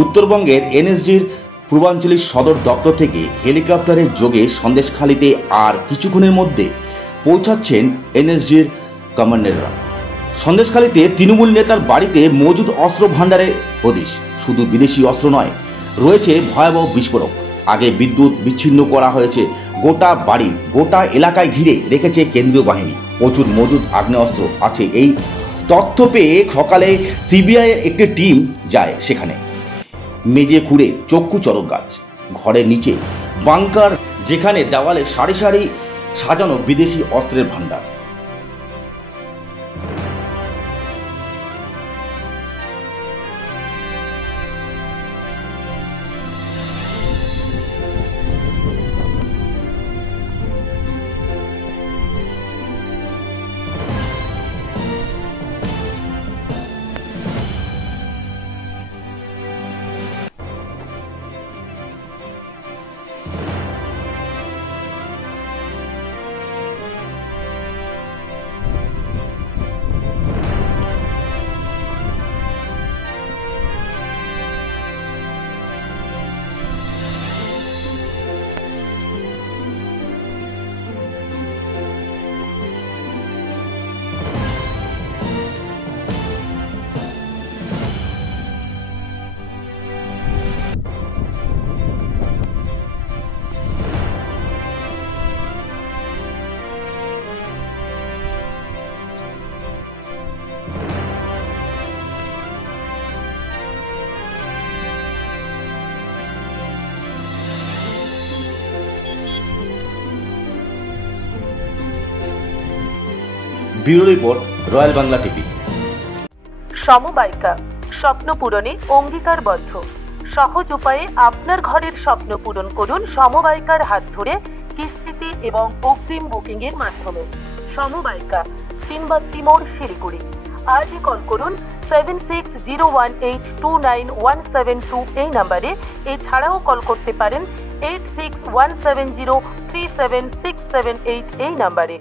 উত্তরবঙ্গের এনএসজির পূর্বাঞ্চলের সদর দপ্তর থেকে হেলিকপ্টারের যোগে সন্দেশখালীতে আর কিছুক্ষণের মধ্যে পৌঁছাচ্ছেন এনএসজির কমান্ডাররা। সন্দেশখালীতে তৃণমূল নেতার বাড়িতে মজুদ অস্ত্র ভাণ্ডারের হদিশ। শুধু বিদেশি অস্ত্র নয়, রয়েছে ভয়াবহ বিস্ফোরক। আগে বিদ্যুৎ বিচ্ছিন্ন করা হয়েছে গোটা বাড়ি, গোটা এলাকায় ঘিরে রেখেছে কেন্দ্রীয় বাহিনী। প্রচুর মজুদ আগ্নেয়াস্ত্র আছে। এই তথ্য পেয়ে সকালে সিবিআইয়ের একটি টিম যায় সেখানে। মেজে খুঁড়ে চক্ষু চড়ক গাছ, ঘরের নিচে বাংকার, যেখানে দেওয়ালে সারি সারি সাজানো বিদেশি অস্ত্রের ভাণ্ডার। Bureau report, Royal Bangla TV. সমবায়িকা, স্বপ্ন পূরণে অঙ্গীকারবদ্ধ। সহজ উপায়ে আপনার ঘরের স্বপ্ন পূরণ করুন সমবায়িকার হাত ধরে, কিস্তিতে এবং অগ্রিম বুকিং এর মাধ্যমে। সমবায়িকা, সিনবাত্তি মোড়, শিলিগুড়ি। আজই কল করুন 7601829172 এই নাম্বারে। এছাড়াও কল করতে পারেন 8617037678 এই নাম্বারে।